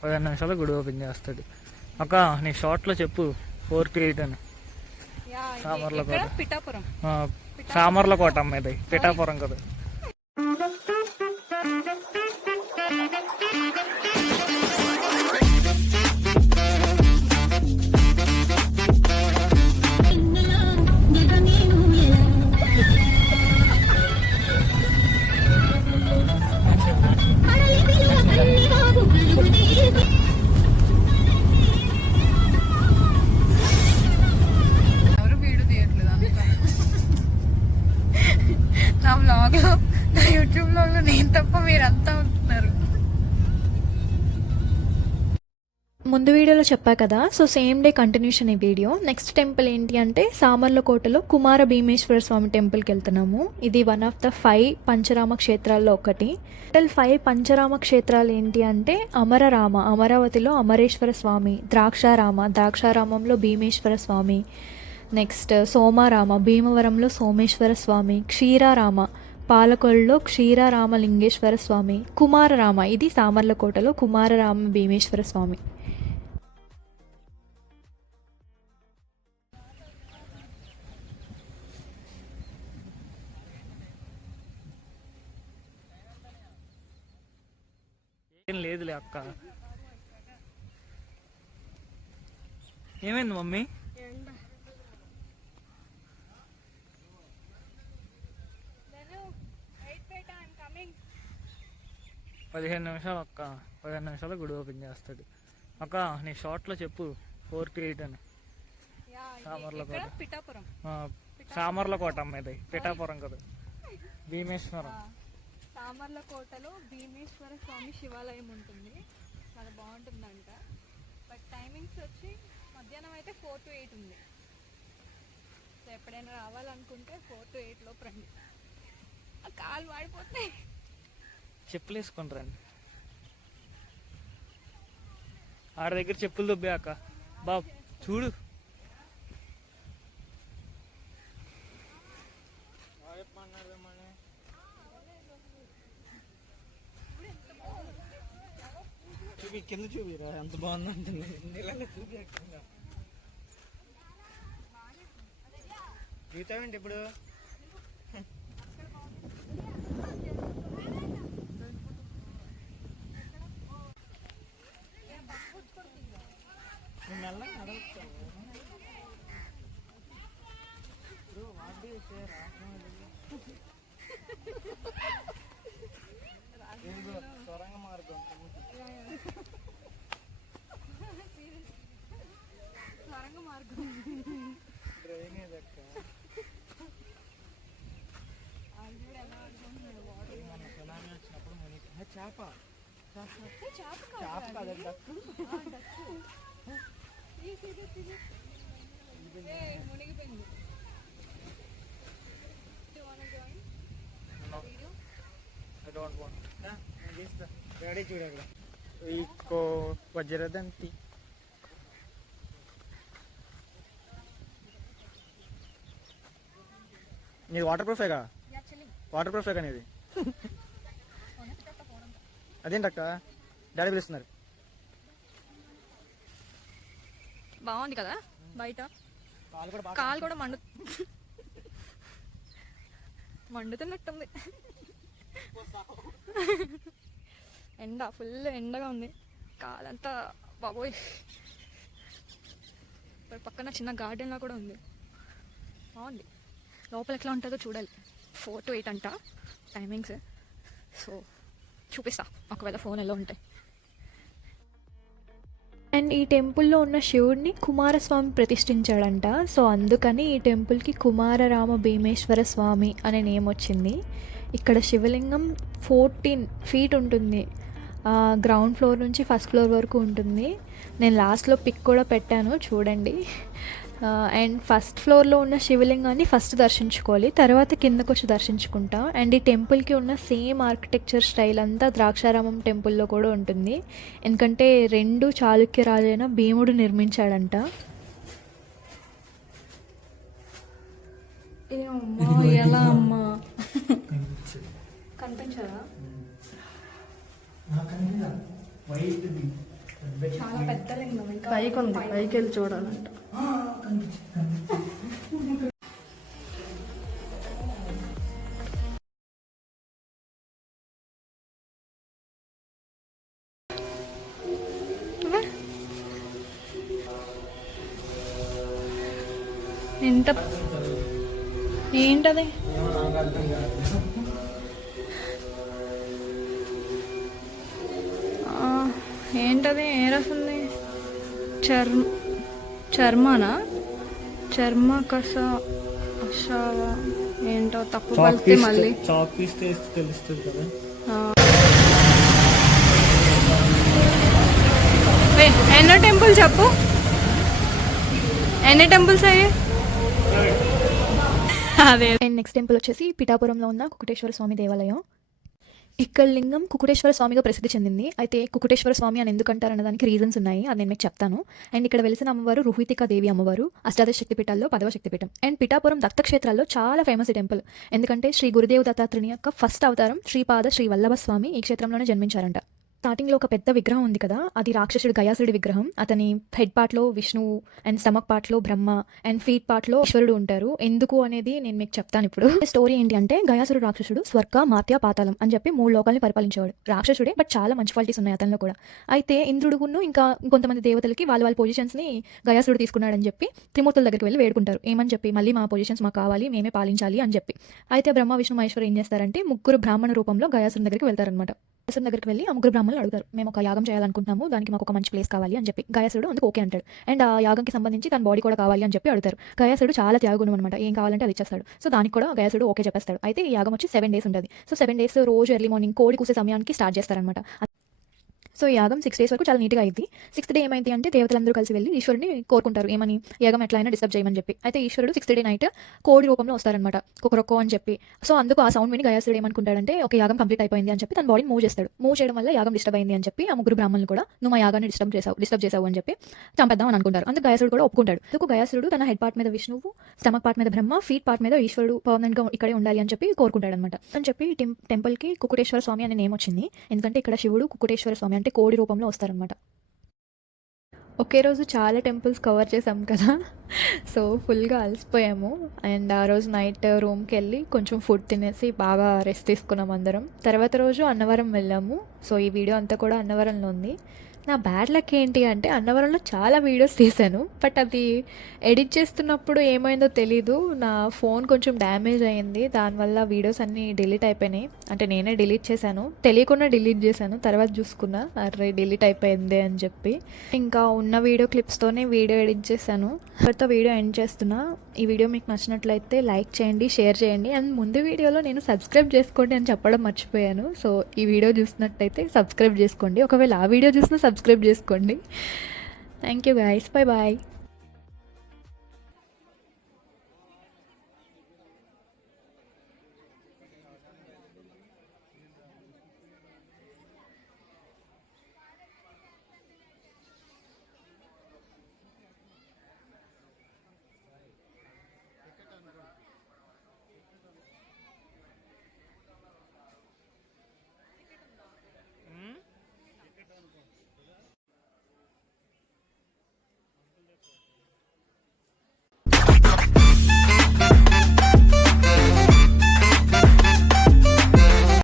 15 నిమిషాలు గుడి ఓపెన్ చేస్తాడు. అక్క నీ షార్ట్లో చెప్పు 4 to 8 అని. సామర్లకోట సామర్లకోట అమ్మాయిది, పిఠాపురం కదా. నా వ్లాగ్లో, నా యూట్యూబ్ వ్లాగ్లో నేను తప్ప మీరంతా ఉంటున్నారు. ముందు వీడియోలో చెప్పా కదా, సో సేమ్ డే కంటిన్యూషన్ ఈ వీడియో. నెక్స్ట్ టెంపుల్ ఏంటి అంటే సామర్లకోటలో కుమార భీమేశ్వర స్వామి టెంపుల్కి వెళ్తున్నాము. ఇది వన్ ఆఫ్ ద 5 పంచరామ క్షేత్రాల్లో ఒకటి. టోటల్ 5 పంచరామ క్షేత్రాలు ఏంటి అంటే అమరరామ, అమరావతిలో అమరేశ్వర స్వామి, ద్రాక్షారామంలో భీమేశ్వర స్వామి, నెక్స్ట్ సోమారామ, భీమవరంలో సోమేశ్వర స్వామి, క్షీరారామ, పాలకొల్లో క్షీరారామలింగేశ్వర స్వామి, కుమారరామ, ఇది సామర్లకోటలో కుమారరామ భీమేశ్వర స్వామి. ఏం లేదులే అక్క. ఏమైంది మమ్మీ? 15 నిమిషాలు అక్క, 15 నిమిషాలు గుడి ఓపెన్ చేస్తాడు. అక్క నీ షార్ట్లో చెప్పు 4 to 8 అని. సామర్లకోట అమ్మాయిది, పిఠాపురం కదా. భీమేశ్వరం. సామర్లకోటలో భీమేశ్వర స్వామి శివాలయం ఉంటుంది, చాలా బాగుంటుందంట. బట్ టైమింగ్స్ వచ్చి మధ్యాహ్నం అయితే 4 to 8 ఉంది. సో ఎప్పుడైనా రావాలనుకుంటే 4 to 8 లోపు రండి. ఆ కాలు వాడిపోతే చెప్పులు వేసుకొని రండి. ఆడ దగ్గర చెప్పులు దొబ్బాక బాబు చూడు. చూపి కింద చూపిరా, ఎంత బాగుందంటుంది. చూపి చూతావేంటి ఇప్పుడు? సొరంగ మార్గం, సొరంగ మార్గం, డ్రైనేజ్ అక్క. సునామీ వచ్చినప్పుడు చేప మునిగిపోయింది. డాడీ చూడాలి. ఇంకో వజ్రదంతి. నీది వాటర్ ప్రూఫేగా? వాటర్ ప్రూఫేగా నీది? అదేంటక్క డాడీ పిలుస్తున్నారు. బాగుంది కదా బయట, కాలు కూడా మండుతున్నట్టుంది. ఎండ ఫుల్ ఎండగా ఉంది, కాలంతా బాబోయ్. పక్కన చిన్న గార్డెన్లా కూడా ఉంది, బాగుంది. లోపల ఎట్లా ఉంటుందో చూడాలి. 4 to 8 అంట టైమింగ్స్. సో చూపిస్తా ఒకవేళ ఫోన్ ఎలా ఉంటాయి. అండ్ ఈ టెంపుల్లో ఉన్న శివుడిని కుమారస్వామి ప్రతిష్ఠించాడంట. సో అందుకని ఈ టెంపుల్కి కుమారరామ భీమేశ్వర స్వామి అనే నేమ్ వచ్చింది. ఇక్కడ శివలింగం 14 feet ఉంటుంది. గ్రౌండ్ ఫ్లోర్ నుంచి ఫస్ట్ ఫ్లోర్ వరకు ఉంటుంది. నేను లాస్ట్లో పిక్ కూడా పెట్టాను, చూడండి. అండ్ ఫస్ట్ ఫ్లోర్లో ఉన్న శివలింగాన్ని ఫస్ట్ దర్శించుకోవాలి, తర్వాత కిందకు వచ్చి దర్శించుకుంటాం. అండ్ ఈ టెంపుల్కి ఉన్న సేమ్ ఆర్కిటెక్చర్ స్టైల్ అంతా ద్రాక్షారామం టెంపుల్లో కూడా ఉంటుంది. ఎందుకంటే 2 చాళుక్య రాజైన భీముడు నిర్మించాడంట. ఎలా అమ్మా కనిపించారా? చాలా పెద్ద లింగం ఇంకా పైకి ఉంది, పైకి వెళ్ళి చూడాలంట. ఎంత ఏంటది ఏంటది ఏ రాసింది చర్మనా చర్మ కస అషావ ఏంటో తప్పు పలితే మళ్ళీ చాక్ పీస్ టేస్ట్ తెలుస్తుంది కదా. ఎన్నో టెంపుల్ చెప్పు, ఎన్ని టెంపుల్స్ అయ్యాయి? అదే అండ్ నెక్స్ట్ టెంపుల్ వచ్చేసి పిఠాపురంలో ఉన్న కుకుటేశ్వర స్వామి దేవాలయం. ఇక్కడ లింగం కుకుటేశ్వర స్వామిగా ప్రసిద్ధి చెందింది. అయితే కుకుటేశ్వర స్వామి అని ఎందుకంటారు అన్న దానికి రీజన్స్ ఉన్నాయి, అది నేను మీకు చెప్తాను. అండ్ ఇక్కడ వెలిసిన అమ్మవారు రుహితికా దేవి అమ్మవారు, అష్టాదశ శక్తిపీఠాల్లో 10వ శక్తిపీఠం. అండ్ పిఠాపురం దత్తక్షేత్రాల్లో చాలా ఫేమస్ ఈ టెంపుల్, ఎందుకంటే శ్రీ గురుదేవ్ దత్తాత్రేయుని యొక్క ఫస్ట్ అవతారం శ్రీపాద శ్రీ వల్లభ స్వామి ఈ క్షేత్రంలోనే జన్మించారంట. స్టార్టింగ్లో ఒక పెద్ద విగ్రహం ఉంది కదా, అది రాక్షసుడు గయాసురుడి విగ్రహం. అతని హెడ్ పార్ట్లో విష్ణువు అండ్ స్టమక్ పార్ట్లో బ్రహ్మ అండ్ ఫీట్ పార్ట్లో ఈశ్వరుడు ఉంటారు. ఎందుకు అనేది నేను మీకు చెప్తాను ఇప్పుడు. స్టోరీ ఏంటి అంటే, గయాసురుడు రాక్షసుడు స్వర్గ మార్త్య పాతాళం అని చెప్పి 3 లోకాలని పరిపాలించేవాడు. రాక్షసుడే, బట్ చాలా మంచి క్వాలిటీస్ ఉన్నాయి అతనిలో కూడా. అయితే ఇంద్రుడును ఇంకా కొంతమంది దేవతలకి వాళ్ళ పొజిషన్స్ని గయాసురుడు తీసుకున్నాడని చెప్పి త్రిమూర్తుల దగ్గరికి వెళ్ళి వేడుకుంటారు. ఏమని చెప్పి, మళ్ళీ మా పొజిషన్స్ మాకు కావాలి, మేమే పాలించాలి అని చెప్పి. అయితే బ్రహ్మ విష్ణు మహేశ్వరు ఏం చేస్తారంటే, 3 బ్రాహ్మణ రూపంలో గయాసురుడి దగ్గరికి వెళ్తారనమాట. గయాసురుడి దగ్గరికి వెళ్ళి ఆ 3 బ్రాహ్మణులు అడుగుతారు, మేము ఒక యాగం చేయాలనుకుంటున్నాము, దానికి మాకు ఒక మంచి ప్లేస్ కావాలి అని చెప్పి. గయాసురుడు అందుకు ఓకే అంటాడు. అండ్ ఆ యాగంకి సంబంధించి తన బాడీ కూడా కావాలి అని చెప్పి అడుగుతారు. గయాసురుడు చాలా త్యాగగుణం అనమాట, ఏం కావాలంటే అది ఇచ్చేస్తాడు. సో దానికి కూడా గయాసురుడు ఓకే చెప్పేస్తాడు. అయితే ఈ యాగం వచ్చి 7 డేస్ ఉంటుంది. సో 7 డేస్ రోజు ఎర్లీ మార్నింగ్ కోడి కూసే సమయానికి స్టార్ట్ చేస్తారనమాట. సో ఈ యాగం 6 డేస్ వరకు చాలా నీట్గా అయింది. 6th డే ఏమైంది అంటే, దేవతలందరూ కలిసి వెళ్ళి ఈశ్వరుని కోరుకుంటారు, ఏమని, యాగం ఎట్లయినా డిస్టర్బ్ చేయమని చెప్పి. అయితే ఈశ్వరుడు 6th డే నైట్ కోడి రూపంలో వస్తారనమాట, కొకరొక్కో అని చెప్పి. సో అందుకు ఆ సౌండ్ విని గయాసురుడు ఏమనుకుంటాడంటే, ఒక యాగం కంప్లీట్ అయిపోయింది అని చెప్పి తన బాడీని మూవ్ చేస్తాడు. మూవ్ చేయడం వల్ల యాగం డిస్టర్బ్ అయింది అని చెప్పి ఆ 3 బ్రాహ్మణులు కూడా, నువ్వు మా యాగాన్ని డిస్టర్బ్ చేసావు అని చెప్పి చంపేద్దాం అని అనుకుంటారు. అందుకు గయాసురుడు కూడా ఒప్పుకుంటాడు. అందుకు గయాసురుడు తన హెడ్ పార్ట్ మీద విష్ణువు, స్టమక్ పార్ట్ మీద బ్రహ్మ, ఫీట్ పార్ట్ మీద ఈశ్వరుడు పర్మనెంట్ గా ఇక్కడే ఉండాలి అని చెప్పి కోరుకుంటాడు అనమాట. అని చెప్పి టెంపుల్ కి కుకుటేశ్వర స్వామి అనే నేమ్ వచ్చింది, ఎందుకంటే ఇక్కడ శివుడు కుకుటేశ్వర స్వామి అంటే కోడి రూపంలో వస్తారు అనమాట. ఒకే రోజు చాలా టెంపుల్స్ కవర్ చేసాం కదా, సో ఫుల్గా అలసిపోయాము. అండ్ ఆ రోజు నైట్ రూమ్కి వెళ్ళి కొంచెం ఫుడ్ తినేసి బాగా రెస్ట్ తీసుకున్నాం అందరం. తర్వాత రోజు అన్నవరం వెళ్ళాము. సో ఈ వీడియో అంతా కూడా అన్నవరంలో ఉంది. నా బ్యాడ్ లక్ ఏంటి అంటే, అన్నవరంలో చాలా వీడియోస్ తీశాను, బట్ అది ఎడిట్ చేస్తున్నప్పుడు ఏమైందో తెలీదు, నా ఫోన్ కొంచెం డ్యామేజ్ అయింది, దానివల్ల వీడియోస్ అన్నీ డిలీట్ అయిపోయినాయి. అంటే నేనే డిలీట్ చేశాను, తెలియకుండా డిలీట్ చేశాను, తర్వాత చూసుకున్నా అరే డిలీట్ అయిపోయింది అని చెప్పి. ఇంకా ఉన్న వీడియో క్లిప్స్తోనే వీడియో ఎడిట్ చేశాను. ఇప్పటితో వీడియో ఎండ్ చేస్తున్నా. ఈ వీడియో మీకు నచ్చినట్లయితే లైక్ చేయండి, షేర్ చేయండి. అండ్ ముందు వీడియోలో నేను సబ్స్క్రైబ్ చేసుకోండి అని చెప్పడం మర్చిపోయాను. సో ఈ వీడియో చూసినట్టయితే సబ్స్క్రైబ్ చేసుకోండి, ఒకవేళ ఆ వీడియో చూసినా సబ్స్క్రైబ్ చేసుకోండి. Thank you guys, bye bye.